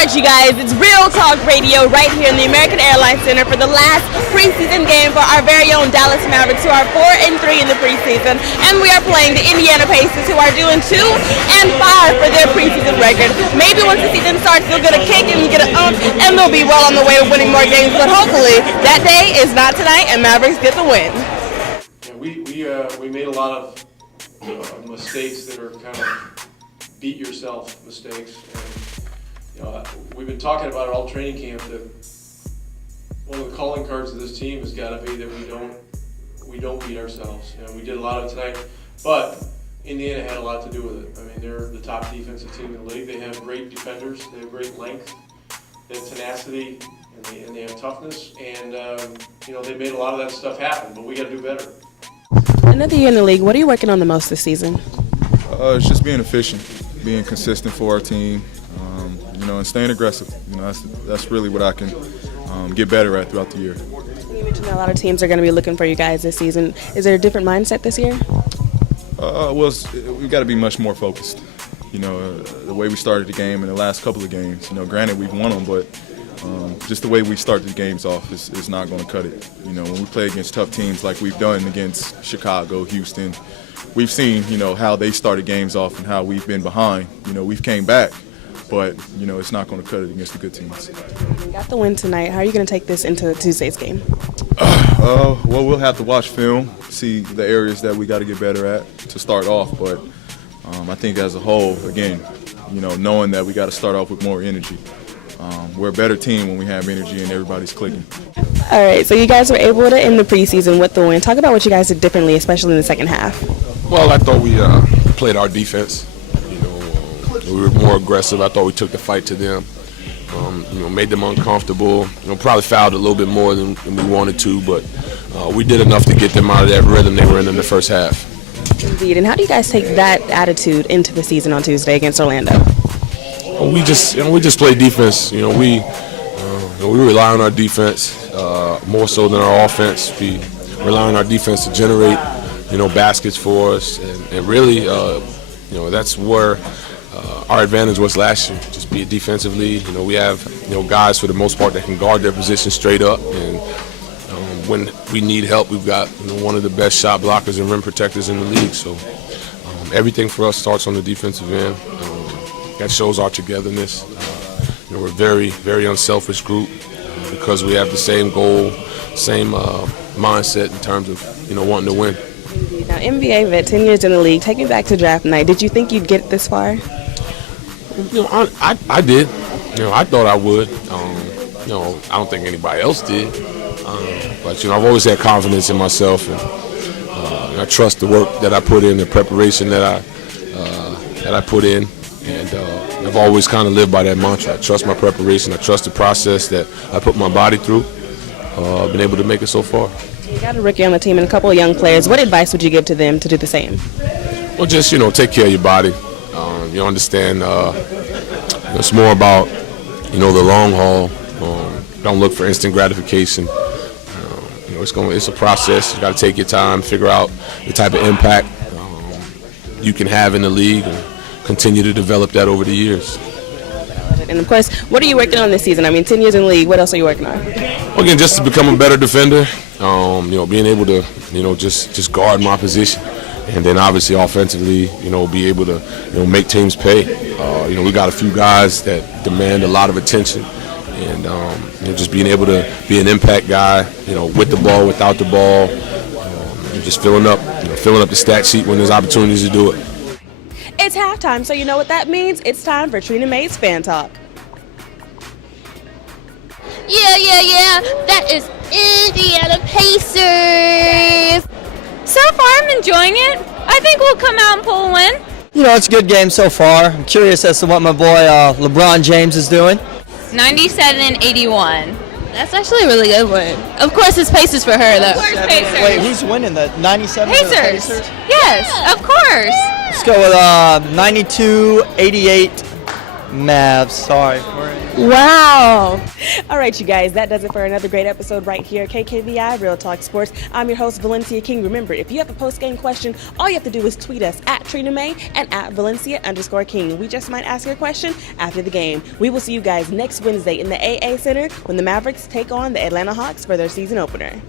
right, you guys, it's Real Talk Radio right here in the American Airlines Center for the last preseason game for our very own Dallas Mavericks, who are 4-3 in the preseason, and we are playing the Indiana Pacers, who are doing 2-5 for their preseason record. Maybe once the season starts, they'll get a kick and get an and they'll be well on the way to winning more games. But hopefully, that day is not tonight, and Mavericks get the win. Yeah, we made a lot of mistakes that are kind of beat yourself mistakes. And, we've been talking about it all training camp that one of the calling cards of this team has got to be that we don't beat ourselves. We did a lot of it tonight, but Indiana had a lot to do with it. I mean, they're the top defensive team in the league. They have great defenders. They have great length. They have tenacity, and they have toughness. And they made a lot of that stuff happen. But we got to do better. Another year in the league. What are you working on the most this season? It's just being efficient, being consistent for our team, and staying aggressive. That's really what I can get better at throughout the year. You mentioned that a lot of teams are going to be looking for you guys this season. Is there a different mindset this year? We've got to be much more focused. The way we started the game in the last couple of games. Granted we've won them, but just the way we start the games off is not going to cut it. When we play against tough teams like we've done against Chicago, Houston, we've seen, how they started games off and how we've been behind. We've came back, but, it's not going to cut it against the good teams. You got the win tonight. How are you going to take this into Tuesday's game? Well, we'll have to watch film, see the areas that we got to get better at to start off. But I think as a whole, again, knowing that we got to start off with more energy. We're a better team when we have energy and everybody's clicking. All right, so you guys were able to end the preseason with the win. Talk about what you guys did differently, especially in the second half. Well, I thought we played our defense. We were more aggressive. I thought we took the fight to them. Made them uncomfortable. Probably fouled a little bit more than we wanted to, but we did enough to get them out of that rhythm they were in the first half. Indeed. And how do you guys take that attitude into the season on Tuesday against Orlando? We just play defense. We rely on our defense more so than our offense. We rely on our defense to generate baskets for us, and really that's where our advantage was last year. Just be it defensively. We have guys for the most part that can guard their position straight up, and when we need help, we've got one of the best shot blockers and rim protectors in the league. So everything for us starts on the defensive end. That shows our togetherness. We're a very, very unselfish group because we have the same goal, same mindset in terms of wanting to win. Now, NBA vet, 10 years in the league. Take me back to draft night. Did you think you'd get this far? I did. I thought I would. I don't think anybody else did. But I've always had confidence in myself, and I trust the work that I put in, the preparation that I put in. And I've always kind of lived by that mantra. I trust my preparation. I trust the process that I put my body through. I've been able to make it so far. You got a rookie on the team and a couple of young players. What advice would you give to them to do the same? Well, just, take care of your body. You understand, it's more about, the long haul. Don't look for instant gratification. It's a process. You got to take your time, figure out the type of impact you can have in the league, and continue to develop that over the years. And of course, what are you working on this season? 10 years in the league, what else are you working on? Well, again, just to become a better defender, being able to, just guard my position. And then obviously offensively, be able to, make teams pay. We got a few guys that demand a lot of attention. And, just being able to be an impact guy, with the ball, without the ball, just filling up the stat sheet when there's opportunities to do it. It's halftime, so you know what that means. It's time for Trina May's Fan Talk. Yeah. That is Indiana Pacers. So far, I'm enjoying it. I think we'll come out and pull a win. It's a good game so far. I'm curious as to what my boy LeBron James is doing. 97-81. That's actually a really good one. Of course, it's Pacers for her, though. Of course, Pacers. Wait, who's winning the 97? Pacers. Yes, of course. Let's go with 92-88 Mavs. Sorry. Wow. All right, you guys, that does it for another great episode right here at KKVI Real Talk Sports. I'm your host, Valencia King. Remember, if you have a post-game question, all you have to do is tweet us at Trina May and at Valencia_King. We just might ask your question after the game. We will see you guys next Wednesday in the AA Center when the Mavericks take on the Atlanta Hawks for their season opener.